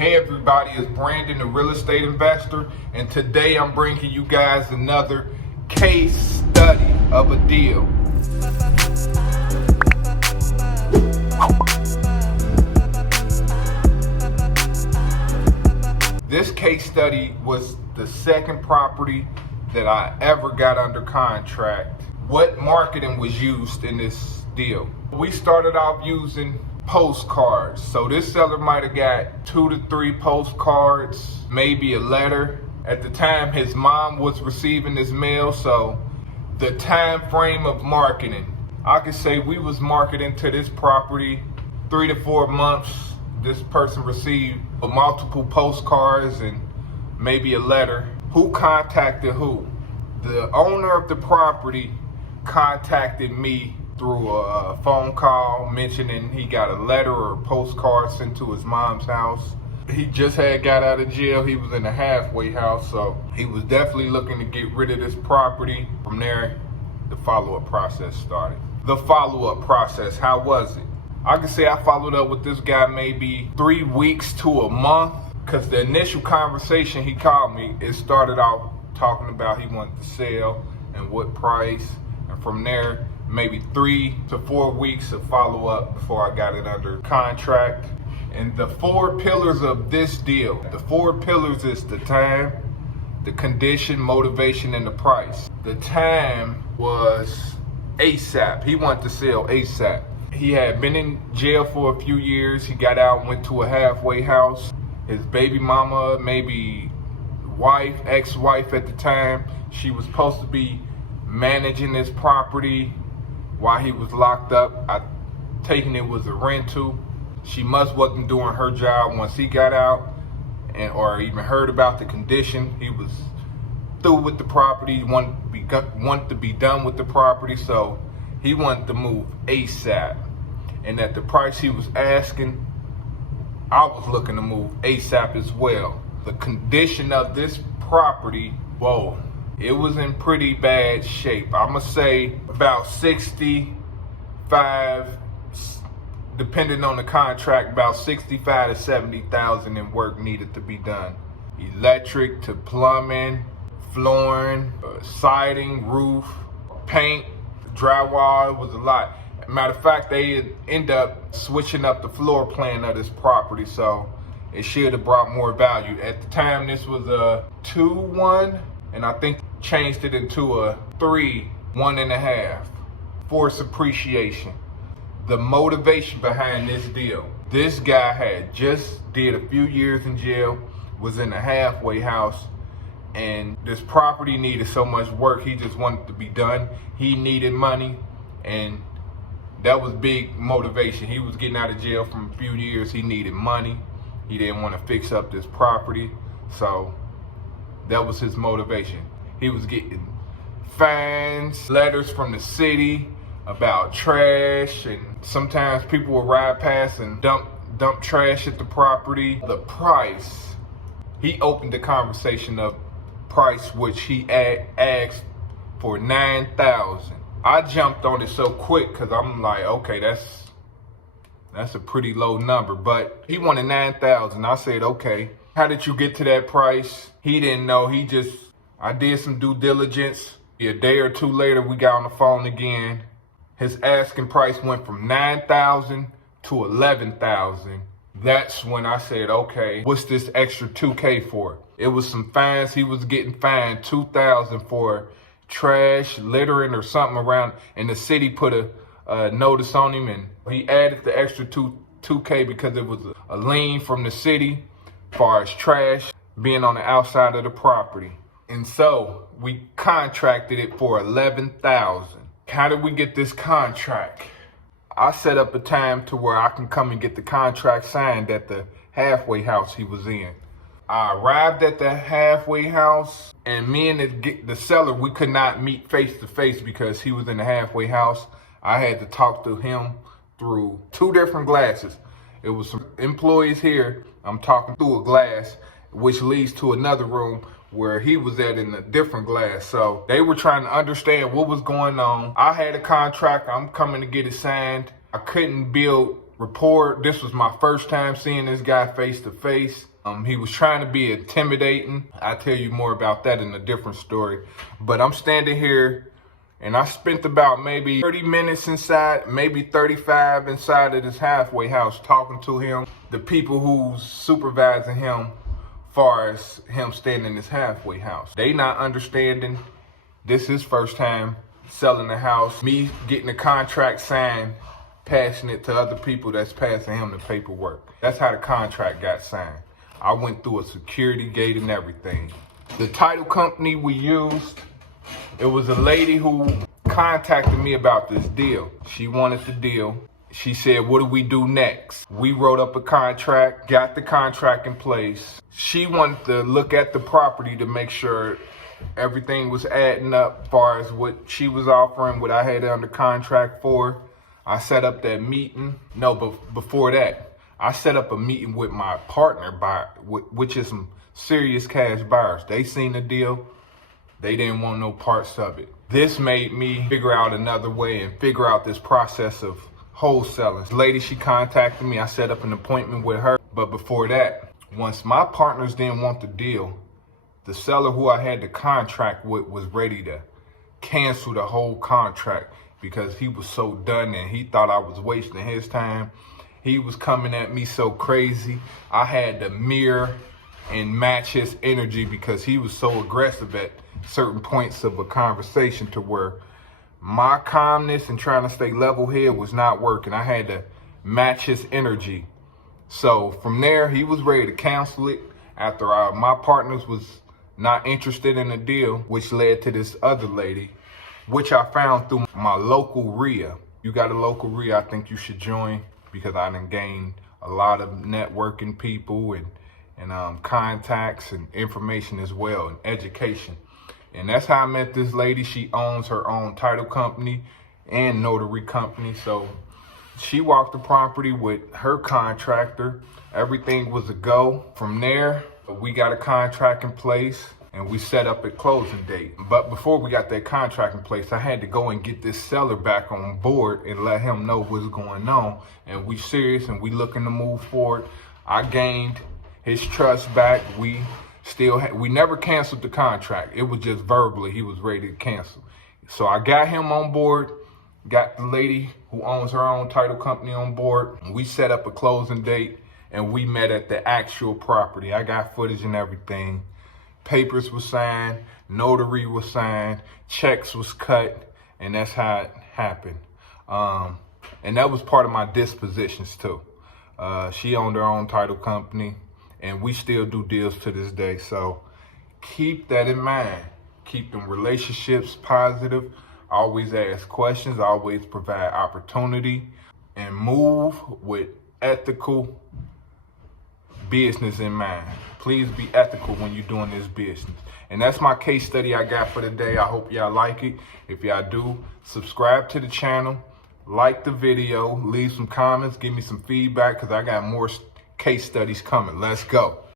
Hey everybody, it's Brandon, the real estate investor, and today I'm bringing you guys another case study of a deal. This case study was the second property that I ever got under contract. What marketing was used in this deal? We started off using postcards. So this seller might have got 2 to 3 postcards, maybe a letter. At the time, his mom was receiving this mail, so the time frame of marketing, I could say we was marketing to this property 3 to 4 months. This person received multiple postcards and maybe a letter. Who contacted who? The owner of the property contacted me through a phone call mentioning he got a letter or a postcard sent to his mom's house. He just had got out of jail. He was in a halfway house, so he was definitely looking to get rid of this property. From there, the follow-up process started. The follow-up process, how was it? I can say I followed up with this guy maybe 3 weeks to a month, because the initial conversation he called me, it started off talking about he wanted to sell and what price, and from there, maybe 3 to 4 weeks of follow-up before I got it under contract. And the 4 pillars of this deal, the 4 pillars is the time, the condition, motivation, and the price. The time was ASAP. He wanted to sell ASAP. He had been in jail for a few years. He got out and went to a halfway house. His baby mama, maybe wife, ex-wife at the time, she was supposed to be managing this property while he was locked up. I taken it was a rental. She must wasn't doing her job once he got out, and or even heard about the condition. He was through with the property, wanted to be done with the property, so he wanted to move ASAP. And at the price he was asking, I was looking to move ASAP as well. The condition of this property, whoa, it was in pretty bad shape. I'm gonna say about 65, depending on the contract, about 65 to 70,000 in work needed to be done. Electric to plumbing, flooring, siding, roof, paint, drywall, it was a lot. Matter of fact, they end up switching up the floor plan of this property, so it should have brought more value. At the time, this was a 2-1, and I think changed it into a 3, 1.5. Force appreciation. The motivation behind this deal. This guy had just did a few years in jail, was in a halfway house, and this property needed so much work, he just wanted to be done. He needed money, and that was big motivation. He was getting out of jail from a few years. He needed money. He didn't want to fix up this property, so that was his motivation. He was getting fines, letters from the city about trash, and sometimes people would ride past and dump trash at the property. The price, he opened the conversation of price, which he asked for $9,000. I jumped on it so quick because I'm like, okay, that's a pretty low number, but he wanted $9,000. I said, okay, how did you get to that price? He didn't know. I did some due diligence. A day or 2 later, we got on the phone again. His asking price went from $9,000 to $11,000. That's when I said, okay, what's this extra $2K for? It was some fines. He was getting fined $2,000 for trash, littering, or something around, and the city put a notice on him, and he added the extra 2K because it was a lien from the city as far as trash being on the outside of the property. And so we contracted it for $11,000. How did we get this contract? I set up a time to where I can come and get the contract signed at the halfway house he was in. I arrived at the halfway house, and me and the seller, we could not meet face to face because he was in the halfway house. I had to talk to him through 2 different glasses. It was some employees here. I'm talking through a glass, which leads to another room where he was at in a different glass. So they were trying to understand what was going on. I had a contract. I'm coming to get it signed. I couldn't build rapport. This was my first time seeing this guy face to face. He was trying to be intimidating. I'll tell you more about that in a different story. But I'm standing here and I spent about maybe 30 minutes inside, maybe 35 inside of this halfway house talking to him. The people who's supervising him, far as him staying in this halfway house. They not understanding this is his first time selling the house. Me getting the contract signed, passing it to other people that's passing him the paperwork. That's how the contract got signed. I went through a security gate and everything. The title company we used, it was a lady who contacted me about this deal. She wanted the deal. She said, what do we do next? We wrote up a contract, got the contract in place. She wanted to look at the property to make sure everything was adding up as far as what she was offering, what I had under contract for. I set up that meeting. No, but before that, I set up a meeting with my partner buyer, which is some serious cash buyers. They seen the deal. They didn't want no parts of it. This made me figure out another way and figure out this process of wholesaling. This lady, she contacted me. I set up an appointment with her. But before that, once my partners didn't want the deal, the seller who I had the contract with was ready to cancel the whole contract because he was so done and he thought I was wasting his time. He was coming at me so crazy. I had to mirror and match his energy because he was so aggressive at certain points of a conversation to where my calmness and trying to stay level head was not working. I had to match his energy. So from there, he was ready to cancel it after my partners was not interested in the deal, which led to this other lady, which I found through my local RIA. You got a local RIA, I think you should join because I done gained a lot of networking people and contacts and information as well and education. And that's how I met this lady. She owns her own title company and notary company. So she walked the property with her contractor. Everything was a go. From there, we got a contract in place and we set up a closing date. But before we got that contract in place, I had to go and get this seller back on board and let him know what's going on. And we serious and we looking to move forward. I gained his trust back. We never canceled the contract. It was just verbally, he was ready to cancel. So I got him on board, got the lady who owns her own title company on board. We set up a closing date and we met at the actual property. I got footage and everything. Papers were signed, notary was signed, checks was cut, and that's how it happened. And that was part of my dispositions too. She owned her own title company. And we still do deals to this day. So keep that in mind. Keep them relationships positive. Always ask questions. Always provide opportunity. And move with ethical business in mind. Please be ethical when you're doing this business. And that's my case study I got for today. I hope y'all like it. If y'all do, subscribe to the channel. Like the video. Leave some comments. Give me some feedback because I got more case studies coming. Let's go.